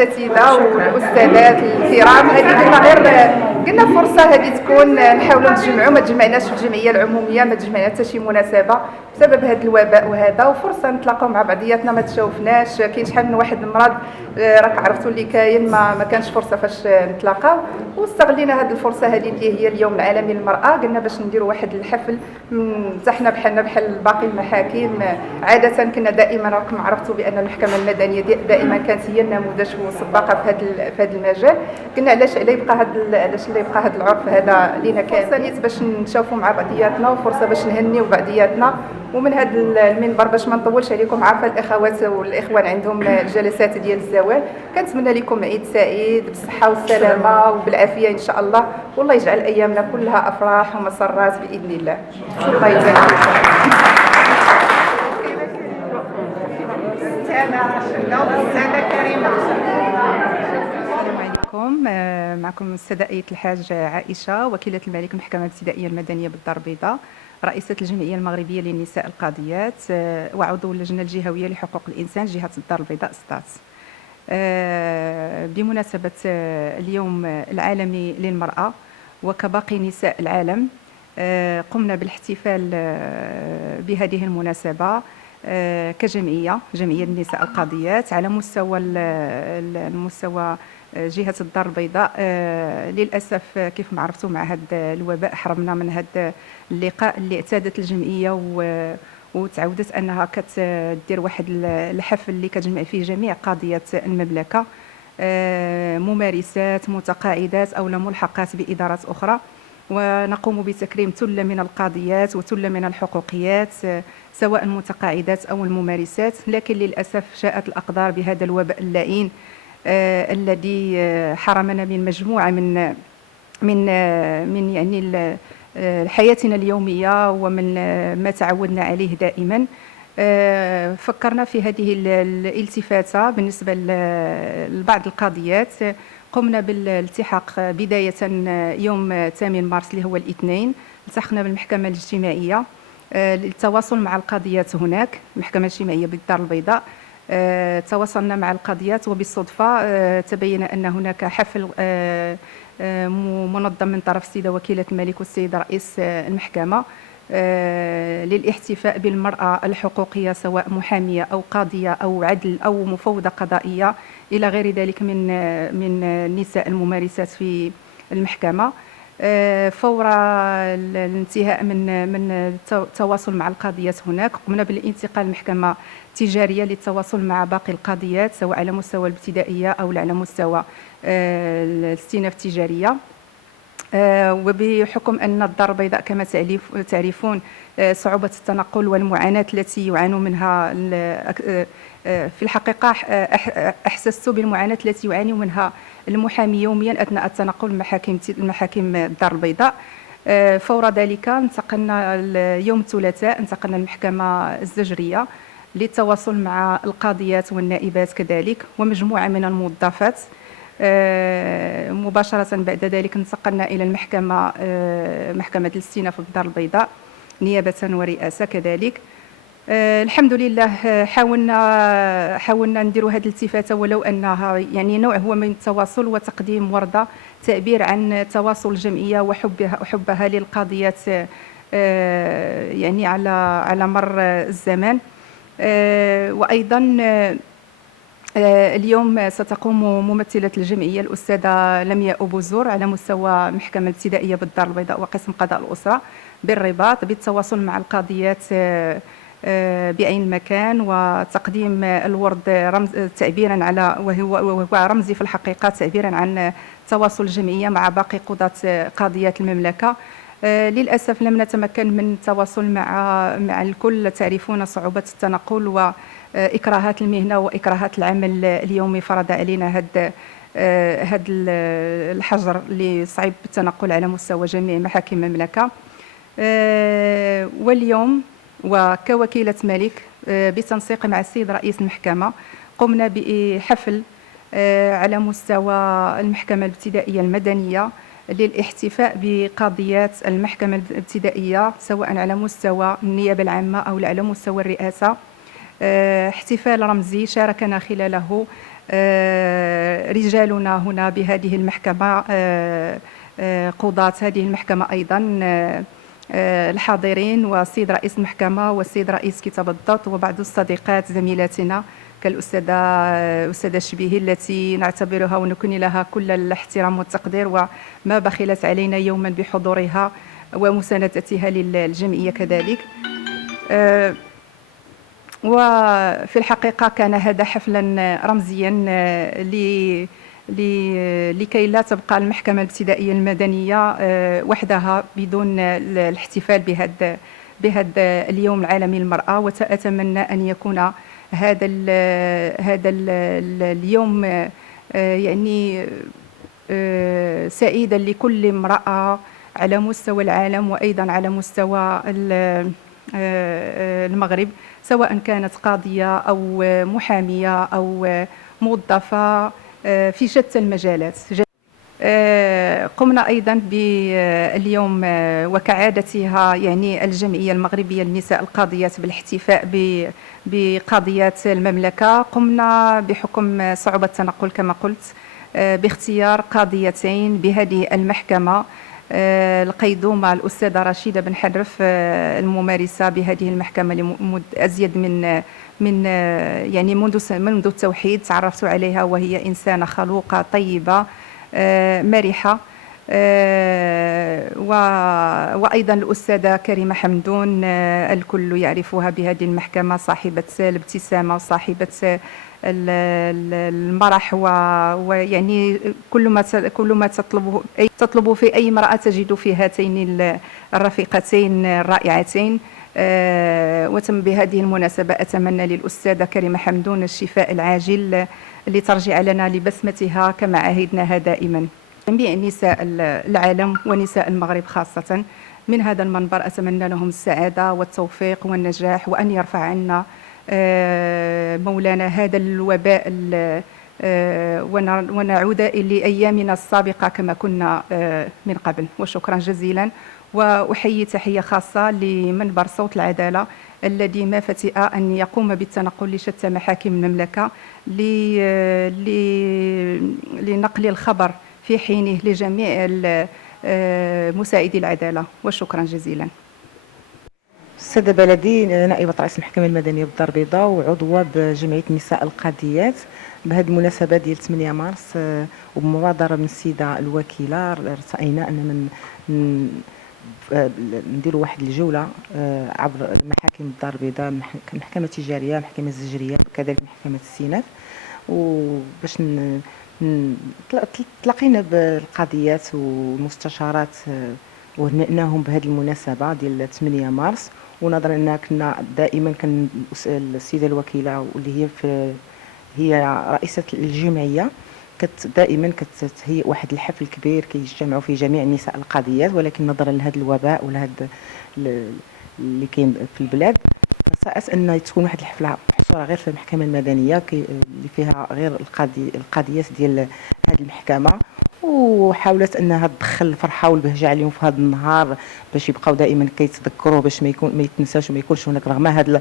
الاساتذه والاستاذات الكرام. هذه قلنا فرصه هذه تكون نحاولوا نتجمعوا، ما تجمعناش في الجمعيه العموميه، ما تجمعنا حتى شي مناسبه بسبب هذا الوباء وهذا، وفرصه نتلاقاو مع بعضياتنا ما تشوفناش. كاين شحال من واحد المرض راك عرفتوا اللي كاين، ما كانش فرصه فاش نتلاقاو، واستغلينا هذه الفرصه هذه اللي هي اليوم العالمي للمراه. قلنا باش نديروا واحد الحفل، حنا بحالنا بحال باقي المحاكم. عاده كنا دائما راكم عرفتوا بان المحكمه المدنيه دائما كانت هي النموذج والسباقه في هذا المجال. قلنا علاش لا يبقى هذا العرف هذا لينا كاملين، باش نشوفوا مع بعضياتنا، وفرصه باش نهنيو بعضياتنا. ومن هذا المنبر باش ما نطولش عليكم، عارفه الاخوات والاخوان عندهم جلسات ديال الزواج، كنتمنى لكم عيد سعيد بالصحه والسلامه وبالعافيه ان شاء الله، والله يجعل ايامنا كلها افراح ومسرات باذن الله. الله يبارك السلام عليكم. معكم السيدة آية الحاج عائشة، وكيلة الملك المحكمة الابتدائية المدنية بالدار البيضاء، رئيسة الجمعية المغربية للنساء القاضيات، وعضو اللجنة الجهوية لحقوق الإنسان جهة الدار البيضاء سطات. بمناسبة اليوم العالمي للمرأة وكباقي نساء العالم، قمنا بالاحتفال بهذه المناسبة كجمعية النساء القاضيات على مستوى جهة الدار البيضاء. للأسف كيف ما عرفتوا مع هذا الوباء حرمنا من هذا اللقاء اللي اعتادت الجمعية وتعودت أنها كتدير واحد الحفل اللي كتجمع فيه جميع قاضيات المملكة، ممارسات، متقاعدات أو ملحقات بإدارات أخرى، ونقوم بتكريم ثلة من القاضيات وثلة من الحقوقيات سواء المتقاعدات أو الممارسات. لكن للأسف شاءت الأقدار بهذا الوباء اللعين الذي حرمنا من مجموعة من يعني حياتنا اليومية ومن ما تعودنا عليه دائما. فكرنا في هذه الالتفاتة بالنسبة لبعض القاضيات. قمنا بالالتحاق بداية يوم 8 مارس اللي هو الاثنين، التحقنا بالمحكمة الاجتماعية للتواصل مع القاضيات هناك، المحكمة الاجتماعية بالدار البيضاء. تواصلنا مع القاضيات، وبالصدفة تبين أن هناك حفل منظم من طرف السيدة وكيلة الملك والسيد رئيس المحكمة للاحتفاء بالمرأة الحقوقية، سواء محامية أو قاضية أو عدل أو مفوضة قضائية إلى غير ذلك من النساء الممارسات في المحكمة. فور الانتهاء من التواصل مع القاضيات هناك، قمنا بالانتقال للمحكمة التجارية للتواصل مع باقي القاضيات سواء على مستوى الابتدائية أو على مستوى الاستئناف التجارية. وبحكم أن الدار البيضاء كما تعرفون صعوبة التنقل والمعاناة التي يعانوا منها، في الحقيقة أحسست بالمعاناة التي يعاني منها المحامي يوميا أثناء التنقل المحاكم الدار البيضاء. فور ذلك انتقلنا يوم الثلاثاء للمحكمة الزجرية للتواصل مع القاضيات والنائبات كذلك ومجموعة من الموظفات. مباشرة بعد ذلك انتقلنا إلى محكمة الاستئناف في الدار البيضاء نيابة ورئاسة كذلك. الحمد لله حاولنا نديروا هذه الالتفاتة، ولو أنها يعني نوع هو من التواصل وتقديم وردة تعبير عن تواصل الجمعية وحبها للقاضيات يعني على مر الزمان. وأيضا اليوم ستقوم ممثلة الجمعية الأستاذة لمياء أبوزور على مستوى المحكمة الابتدائية بالدار البيضاء وقسم قضاء الأسرة بالرباط بالتواصل مع القاضيات بعين المكان وتقديم الورد رمز تعبيرا على وهو رمزي في الحقيقة تعبيرا عن تواصل الجمعية مع باقي قضاة قاضيات المملكة. للأسف لم نتمكن من التواصل مع الكل، تعرفون صعوبة التنقل وإكراهات المهنة وإكراهات العمل اليومي فرض علينا هذا الحجر اللي صعب التنقل على مستوى جميع محاكم المملكة. واليوم وكوكيلة ملك بتنسيق مع السيد رئيس المحكمة قمنا بحفل على مستوى المحكمة الابتدائية المدنية للاحتفاء بقضيات المحكمة الابتدائية سواء على مستوى النيابة العامة أو على مستوى الرئاسة. احتفال رمزي شاركنا خلاله رجالنا هنا بهذه المحكمة، قضاة هذه المحكمة أيضا الحاضرين، والسيد رئيس المحكمة والسيد رئيس كتاب الضبط، وبعض الصديقات زميلاتنا كالأستاذة شبيهي التي نعتبرها ونكن لها كل الاحترام والتقدير، وما بخلت علينا يوما بحضورها ومساندتها للجمعية كذلك. وفي الحقيقة كان هذا حفلا رمزيا لكي لا تبقى المحكمة الابتدائية المدنية وحدها بدون الاحتفال بهذا اليوم العالمي للمرأة. وأتمنى أن يكون هذا اليوم يعني سعيدا لكل امرأة على مستوى العالم وأيضا على مستوى المغرب، سواء كانت قاضية أو محامية أو موظفة في شتى المجالات. قمنا أيضا باليوم وكعادتها يعني الجمعية المغربية للنساء القاضيات بالاحتفاء بقاضيات المملكة. قمنا بحكم صعوبة التنقل كما قلت باختيار قاضيتين بهذه المحكمة، القيدومة الأستاذة رشيدة بن حرف الممارسة بهذه المحكمة لأزيد من يعني منذ التوحيد، تعرفت عليها وهي إنسانة خلوقة طيبة مرحة. وأيضا الأستاذة كريمة حمدون الكل يعرفها بهذه المحكمة، صاحبة الابتسامة وصاحبة المرح، ويعني كل ما تطلبه في أي امرأة تجد في هاتين الرفيقتين الرائعتين. وتم بهذه المناسبة أتمنى للأستاذة كريمة حمدون الشفاء العاجل لترجع لنا لبسمتها كما عهدناها دائما. جميع نساء العالم ونساء المغرب خاصة من هذا المنبر أتمنى لهم السعادة والتوفيق والنجاح، وأن يرفع عنا مولانا هذا الوباء ونعود لأيامنا السابقة كما كنا من قبل. وشكرا جزيلا، وأحيي تحية خاصة لمنبر صوت العدالة الذي ما فتئ أن يقوم بالتنقل لشتى محاكم المملكة لنقل الخبر في حينه لجميع مساعدي العدالة. وشكرا جزيلا. السادة بلدي، نائبة رئيس المحكمة المدنية بالدار البيضاء وعضوة بجمعية نساء القاضيات، بهذه المناسبة ديال 8 مارس وبمبادرة من السيدة الوكيلة رأينا أن نديروا واحد الجولة عبر المحاكم الدار البيضاء، محكمة تجارية، محكمة زجرية، كذلك محكمة السيناء، وباش تلاقينا بالقضيات والمستشارات وهنئناهم بهذه المناسبة ديال 8 مارس. ونظرا أننا كنا دائما كان السيدة الوكيلة واللي هي رئيسة الجمعية دائما كتهيئ واحد الحفل كبير كيجتمعوا فيه جميع نساء القاضيات، ولكن نظرا لهذا الوباء ولهذا اللي كاين في البلاد سأس أن تكون واحد الحفلة محصورة غير في المحكمة المدنية اللي فيها غير القاضيات ديال هذه المحكمة، وحاولت انها تدخل الفرحه والبهجه عليهم في هذا النهار باش يبقاو دائما كيتذكروه، باش ما يتنساش وما يكونش هناك رغم هذا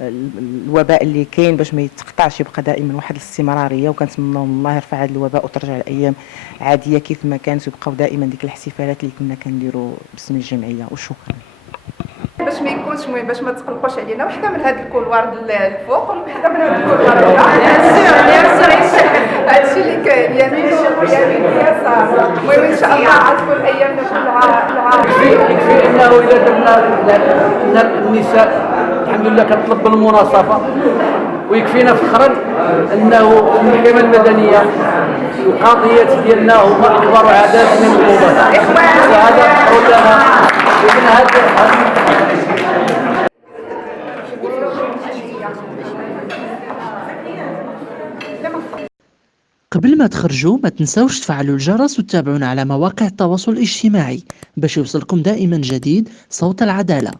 الوباء اللي كاين، باش ما يتقطعش، يبقى دائما واحد الاستمراريه. وكنتمنوا من الله يرفع هذا الوباء وترجع الايام عاديه كيف ما كانت، ويبقاو دائما ديك الاحتفالات اللي كنا كنديروا باسم الجمعيه. وشكرا. باش ما يكونش المهم باش ما تقلقوش علينا، وحده من هذا الكولوار الفوق وحده من هذا الكولوار هادشي اللي كاين يمين يسار. المهم ان شاء الله غتكون ايامنا كلها يكفي انه اذا درنا النساء الحمد لله كنطلب بالمناصفه، ويكفينا فخرا انه المحكمه المدنيه القاضيات ديالنا هما اكبر عدد من القضاة، وهذا فخر لنا. ومن هذا قبل ما تخرجوا ما تنسوش تفعلوا الجرس وتتابعونا على مواقع التواصل الاجتماعي باش يوصلكم دائما جديد صوت العدالة.